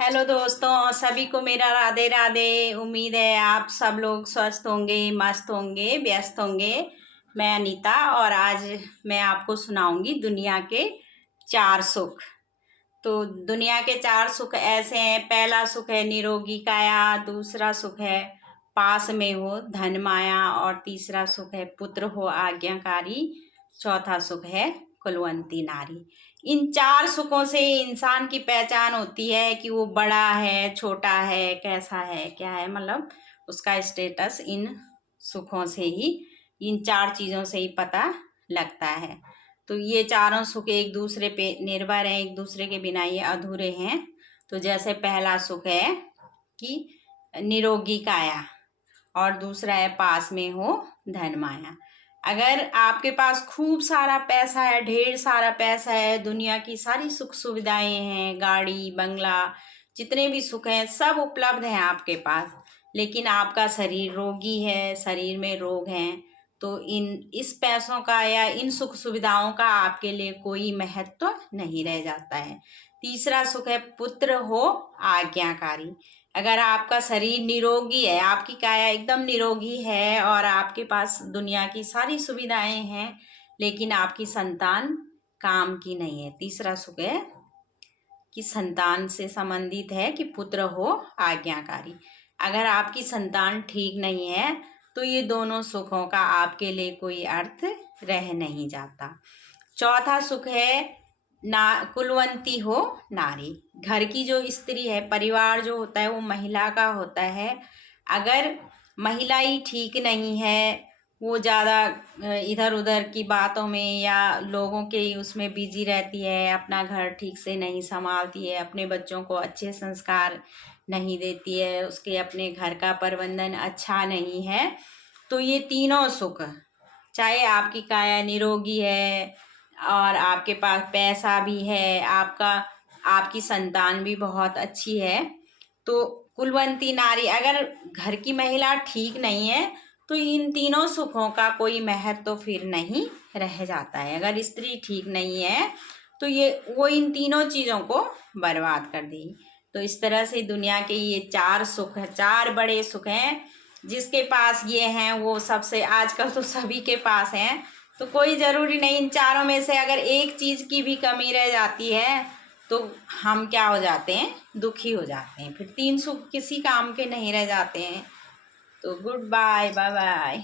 Hello दोस्तों, सभी को मेरा राधे राधे। उम्मीद है आप सब लोग स्वस्थ होंगे, मस्त होंगे, व्यस्त होंगे। मैं अनीता और आज मैं आपको सुनाऊंगी दुनिया के 4 सुख। तो दुनिया के 4 सुख ऐसे हैं। पहला सुख है निरोगी काया, दूसरा सुख है पास में हो धन माया, और तीसरा सुख है पुत्र हो आज्ञाकारी, चौथा सुख है कुलवंती नारी। इन 4 सुखों से इंसान की पहचान होती है कि वो बड़ा है, छोटा है, कैसा है, क्या है, मतलब उसका स्टेटस इन सुखों से ही, इन 4 चीज़ों से ही पता लगता है। तो ये चारों सुख एक दूसरे पे निर्भर हैं, एक दूसरे के बिना ये अधूरे हैं। तो जैसे पहला सुख है कि निरोगी काया, और दूसरा है पास में हो धन माया। अगर आपके पास खूब सारा पैसा है, ढेर सारा पैसा है, दुनिया की सारी सुख सुविधाएं हैं, गाड़ी बंगला, जितने भी सुख हैं सब उपलब्ध हैं आपके पास, लेकिन आपका शरीर रोगी है, शरीर में रोग हैं, तो इस पैसों का या इन सुख सुविधाओं का आपके लिए कोई महत्व नहीं रह जाता है। तीसरा सुख है पुत्र हो आज्ञाकारी। अगर आपका शरीर निरोगी है, आपकी काया एकदम निरोगी है और आपके पास दुनिया की सारी सुविधाएं हैं, लेकिन आपकी संतान काम की नहीं है, तीसरा सुख है कि संतान से संबंधित है कि पुत्र हो आज्ञाकारी। अगर आपकी संतान ठीक नहीं है तो ये दोनों सुखों का आपके लिए कोई अर्थ रह नहीं जाता। चौथा सुख है ना कुलवंती हो नारी। घर की जो स्त्री है, परिवार जो होता है वो महिला का होता है। अगर महिला ही ठीक नहीं है, वो ज़्यादा इधर उधर की बातों में या लोगों के उसमें बिजी रहती है, अपना घर ठीक से नहीं संभालती है, अपने बच्चों को अच्छे संस्कार नहीं देती है, उसके अपने घर का प्रबंधन अच्छा नहीं है, तो ये तीनों सुख, चाहे आपकी काया निरोगी है और आपके पास पैसा भी है, आपकी संतान भी बहुत अच्छी है, तो कुलवंती नारी, अगर घर की महिला ठीक नहीं है तो इन तीनों सुखों का कोई महत्व तो फिर नहीं रह जाता है। अगर स्त्री ठीक नहीं है तो वो इन तीनों चीज़ों को बर्बाद कर देगी। तो इस तरह से दुनिया के ये 4 सुख हैं, 4 बड़े सुख हैं। जिसके पास ये हैं वो सबसे, आजकल तो सभी के पास हैं, तो कोई ज़रूरी नहीं। इन चारों में से अगर एक चीज़ की भी कमी रह जाती है तो हम क्या हो जाते हैं, दुखी हो जाते हैं, फिर 3 सुख किसी काम के नहीं रह जाते हैं। तो गुड बाय, बाय बाय।